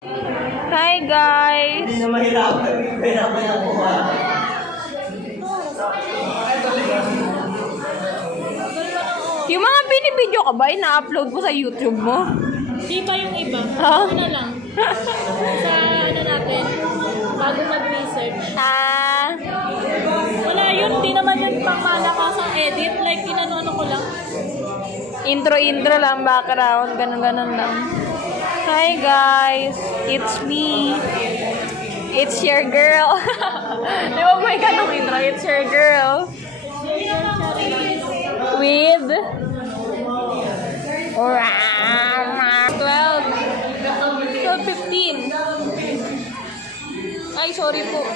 Hi guys! Hindi na mahirapan. Mahirapan ako ha. Yung mga binibideo ka ba, ina-upload mo sa YouTube mo? Di ba yung iba? Ah? Ano na lang. Sa ano natin, bago mag-research. Wala yun, di naman yun pang malakasang edit. Like, inano ko lang. Intro lang, background, ganun lang. Hi guys! It's me! It's your girl! Di ba may ganong intro? It's your girl! With 12:15. Ay, sorry po.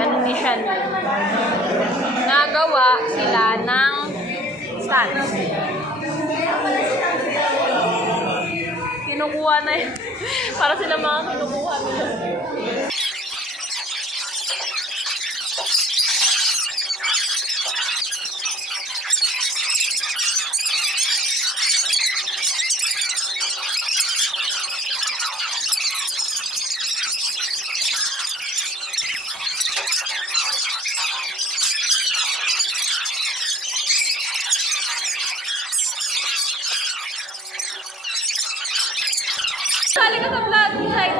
Ano ni Shan? Nagawa sila ng stands. Kinukuha na yun. Para sila mga kinukuha nila. Sali ka sa vlog, Hi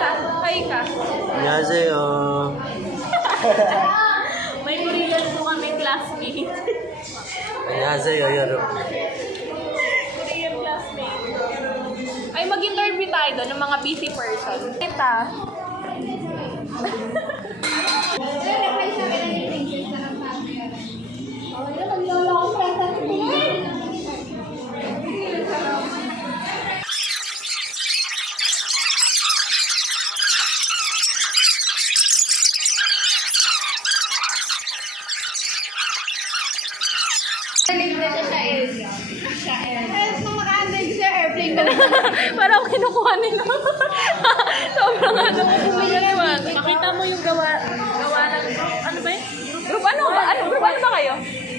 ka. Annyeonghaseyo. May Korean po kami classmate. Annyeonghaseyo, yaro. Korean classmate. Ay, mag-interview tayo doon ng mga busy person. Kita. Parang kinukuha nila. Sobrang ano mo naman. Makita mo yung gawa ng ano ba yun? Group ano ba? Group ano ba kayo?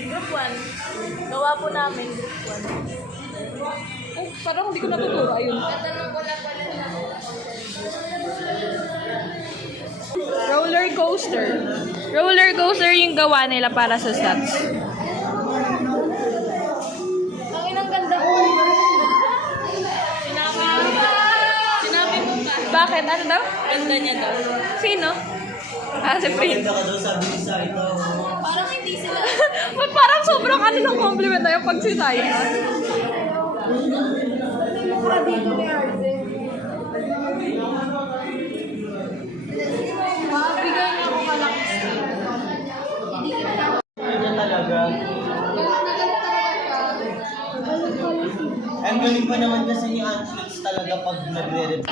Group 1. Gawa po namin group 1. Ay, parang hindi ko natuturo. Ayun. Roller coaster. Roller coaster yung gawa nila para sa stats. Ang inang ganda ko. Sinabi mo ba? Bakit? Ano daw? Ganda niya daw. Sino? Si Prince. Maganda ka daw sabi ni Saito. Parang hindi sila. Ba't parang sobrang ano ng compliment na yung pagsinay? Bigay niya ako kalakis. Ganyan talaga. Ang galing pa naman kasi ni Antlitz talaga pag nagre-review.